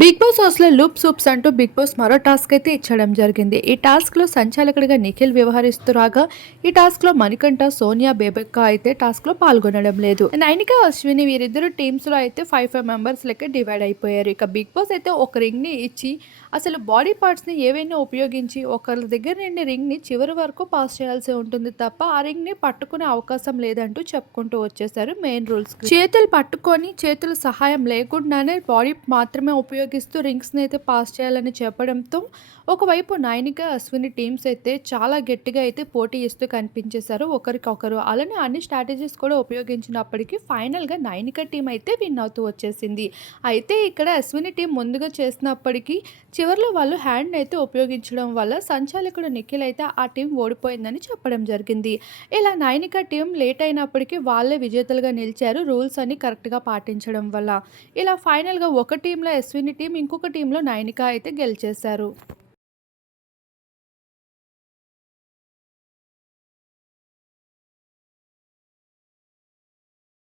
Big Boss హౌస్లో లూప్ సూప్స్ అంటూ బిగ్ బాస్ మరో టాస్క్ అయితే ఇచ్చడం జరిగింది. ఈ టాస్క్లో సంచాలకుడిగా నిఖిల్ వ్యవహరిస్తూ రాగా ఈ టాస్క్లో మణికంఠ సోనియా బేబక్క అయితే టాస్క్లో పాల్గొనడం లేదు. నైనిక అశ్విని వీరిద్దరు టీమ్స్లో అయితే ఫైవ్ ఫైవ్ మెంబర్స్ లెక్క డివైడ్ అయిపోయారు. ఇక బిగ్ బాస్ అయితే ఒక రింగ్ని ఇచ్చి అసలు బాడీ పార్ట్స్ని ఏవైనా ఉపయోగించి ఒకరి దగ్గర నుండి రింగ్ని చివరి వరకు పాస్ చేయాల్సి ఉంటుంది తప్ప ఆ రింగ్ని పట్టుకునే అవకాశం లేదంటూ చెప్పుకుంటూ వచ్చేసారు మెయిన్ రూల్స్ చేతులు పట్టుకొని చేతుల సహాయం లేకుండానే బాడీ మాత్రమే ఉపయోగిస్తూ రింగ్స్ని అయితే పాస్ చేయాలని చెప్పడంతో ఒకవైపు నైనిక అశ్విని టీమ్స్ అయితే చాలా గట్టిగా అయితే పోటీ ఇస్తూ కనిపించేశారు. ఒకరికొకరు అలానే అన్ని స్ట్రాటజీస్ కూడా ఉపయోగించినప్పటికీ ఫైనల్గా నైనిక టీం అయితే విన్ అవుతూ వచ్చేసింది. అయితే ఇక్కడ అశ్విని టీం ముందుగా చేసినప్పటికీ చివరిలో వాళ్ళు హ్యాండ్ అయితే ఉపయోగించడం వల్ల సంచాలకుడు నిఖిల్ అయితే ఆ టీం ఓడిపోయిందని చెప్పడం జరిగింది. ఇలా నైనిక టీం లేట్ అయినప్పటికీ వాళ్ళే విజేతలుగా నిలిచారు రూల్స్ అన్ని కరెక్ట్గా పాటించడం వల్ల. ఇలా ఫైనల్గా ఒక టీంలో అశ్విని టీం ఇంకొక టీంలో నైనిక అయితే గెలిచేశారు.